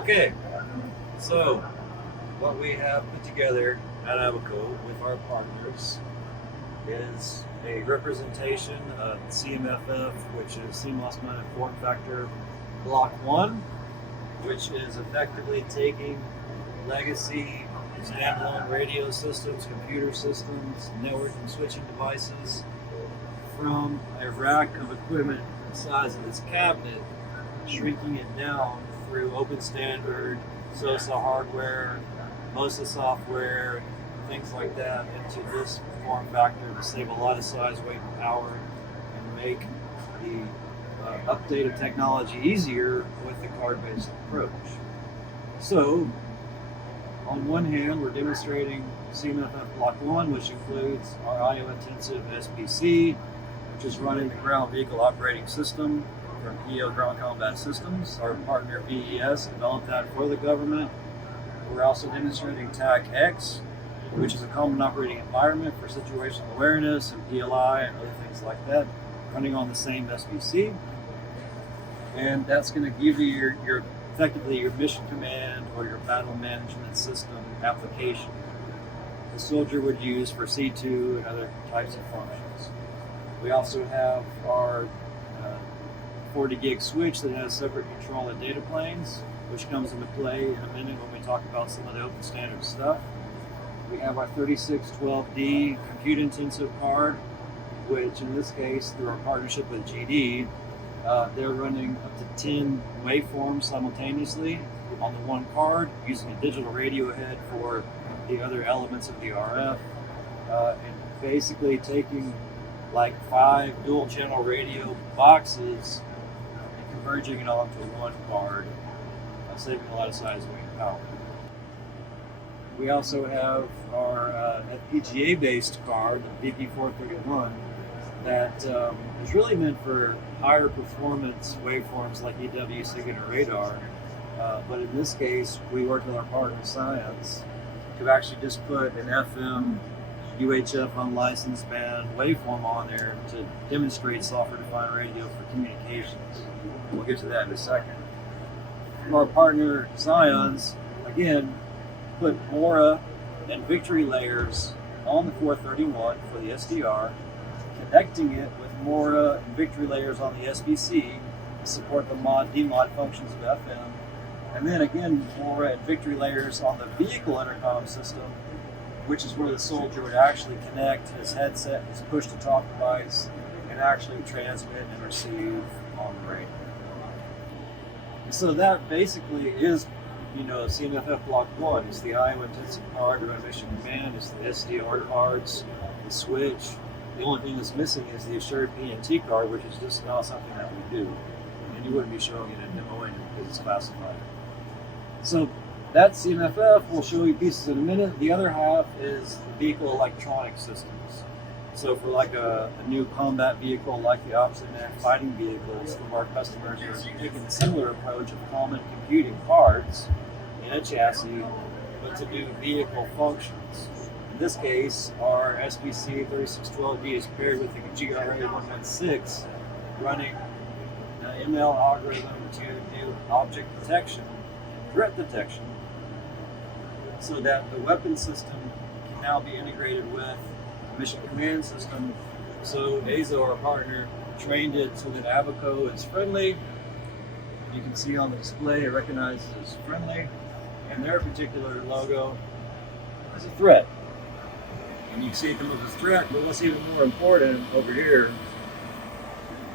Okay, so what we have put together at Abaco with our partners is a representation of CMFF, which is Seamless Mounted Form Factor Block 1, which is effectively taking legacy standalone radio systems, computer systems, network and switching devices from a rack of equipment the size of this cabinet, shrinking it down through open standard, SOSA hardware, MOSA software, things like that into this form factor to save a lot of size, weight, and power, and make the updated technology easier with the card-based approach. So, on one hand, we're demonstrating CMFF Block 1, which includes our IO-intensive SPC, which is running the Ground Vehicle Operating System from PO Ground Combat Systems. Our partner VES developed that for the government. We're also demonstrating TAC-X, which is a common operating environment for situational awareness and PLI and other things like that, running on the same SPC. And that's going to give you your effectively your mission command or your battle management system application the soldier would use for C2 and other types of functions. We also have our 40 gig switch that has separate control of data planes, which comes into play in a minute when we talk about some of the open standard stuff. We have our 3612D compute intensive card, which in this case, through our partnership with GD, they're running up to 10 waveforms simultaneously on the one card, using a digital radio head for the other elements of the RF, and basically taking like 5 dual channel radio boxes and converging it onto one card, saving a lot of size, weight, and power. We also have our FPGA based card, the VP431, that is really meant for higher performance waveforms like EW, SIGINT, or radar. But in this case, we worked with our partner Science to actually just put an FM UHF unlicensed band waveform on there to demonstrate software-defined radio for communications. We'll get to that in a second. From our partner Science, again, put Mora and Victory layers on the 431 for the SDR, connecting it with Mora and Victory layers on the SBC to support the mod, demod functions of FM, and then again Mora and Victory layers on the vehicle intercom system, which is where the soldier would actually connect his headset, his push-to-talk device, and actually transmit and receive on the radio. And so that basically is, CMFF Block 1. It's the IO intensive card, the mission command, it's the SDR cards, the switch. The only thing that's missing is the assured PNT card, which is just not something that we do. And you wouldn't be showing it in demo because it's classified. So that's CMFF. We'll show you pieces in a minute. The other half is the vehicle electronic systems. So for like a new combat vehicle like the AUSA fighting vehicles, some of our customers are taking a similar approach of common computing cards in a chassis, but to do vehicle functions. In this case, our SBC 3612D is paired with the GRA 116, running an ML algorithm to do object detection, threat detection, so that the weapon system can now be integrated with the mission command system. So AUSA, our partner, trained it so that Abaco is friendly. You can see on the display it recognizes as friendly, and their particular logo is a threat. And you can see it comes as a threat, but what's even more important over here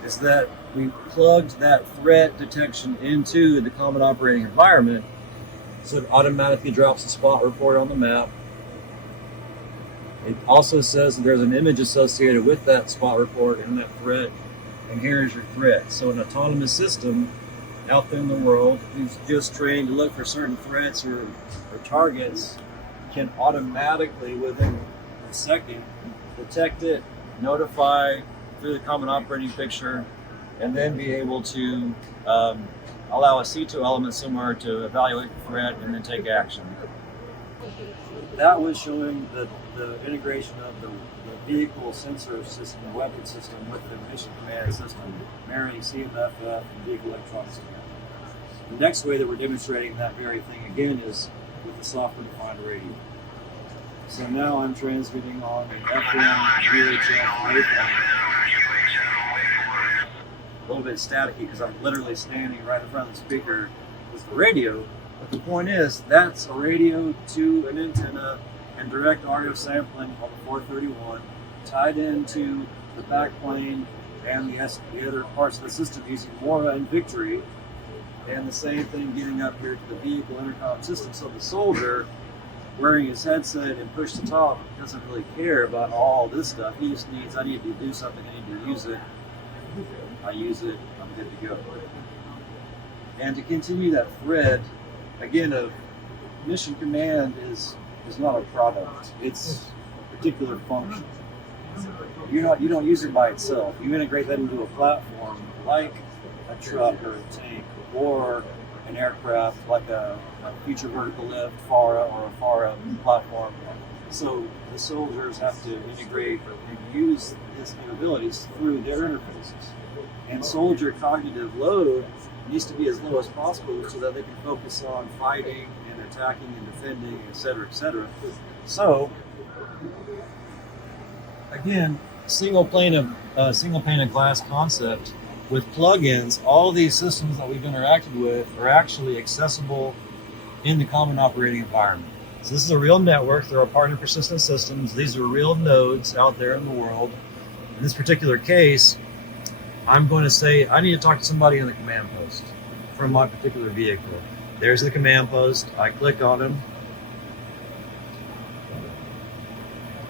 is that we plugged that threat detection into the common operating environment, so it automatically drops a spot report on the map. It also says that there's an image associated with that spot report and that threat, and here is your threat. So an autonomous system out there in the world who's just trained to look for certain threats or targets can automatically, within a second, detect it, notify through the common operating picture, and then be able to allow a C2 element somewhere to evaluate the threat and then take action. That was showing the integration of the vehicle sensor system, the weapon system with the mission command system, marrying CMFF and vehicle electronics together. The next way that we're demonstrating that very thing again is with the software-defined radio. So now I'm transmitting on an FM VHF waveform. A little bit staticky because I'm literally standing right in front of the speaker with the radio. But the point is, that's a radio to an antenna and direct audio sampling on the 431 tied into the backplane and the other parts of the system using Mora and Victory. And the same thing getting up here to the vehicle intercom system. So the soldier wearing his headset and push to talk doesn't really care about all this stuff. He just needs, I need to do something, I need to use it. I use it, I'm good to go. And to continue that thread, again, of mission command is not a product. It's a particular function. You don't use it by itself. You integrate that into a platform like a truck or a tank or an aircraft like a future vertical lift FARA or a FARA platform. So the soldiers have to integrate and use these capabilities through their interfaces. And soldier cognitive load needs to be as low as possible so that they can focus on fighting and attacking and defending, et cetera, et cetera. So, again, single pane of glass concept with plugins. All these systems that we've interacted with are actually accessible in the common operating environment. So this is a real network. There are partner persistent systems. These are real nodes out there in the world. In this particular case, I'm going to say I need to talk to somebody in the command post from my particular vehicle. There's the command post. I click on him.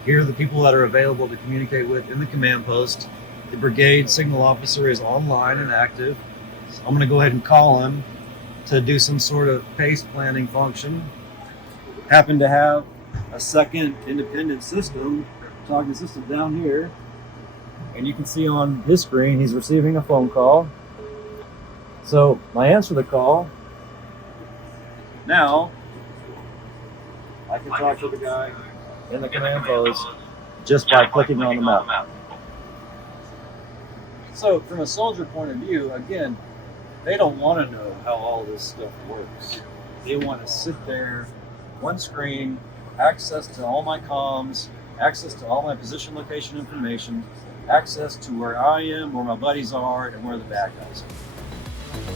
Here are the people that are available to communicate with in the command post. The brigade signal officer is online and active. So I'm going to go ahead and call him to do some sort of pace planning function. Happen to have a second independent system, talking system down here. And you can see on his screen, he's receiving a phone call. So I answer the call. Now, I can talk to the guy in the command post just by clicking on the map. So from a soldier point of view, again, they don't want to know how all this stuff works. They want to sit there, one screen, access to all my comms, access to all my position location information, access to where I am, where my buddies are, and where the bad guys are.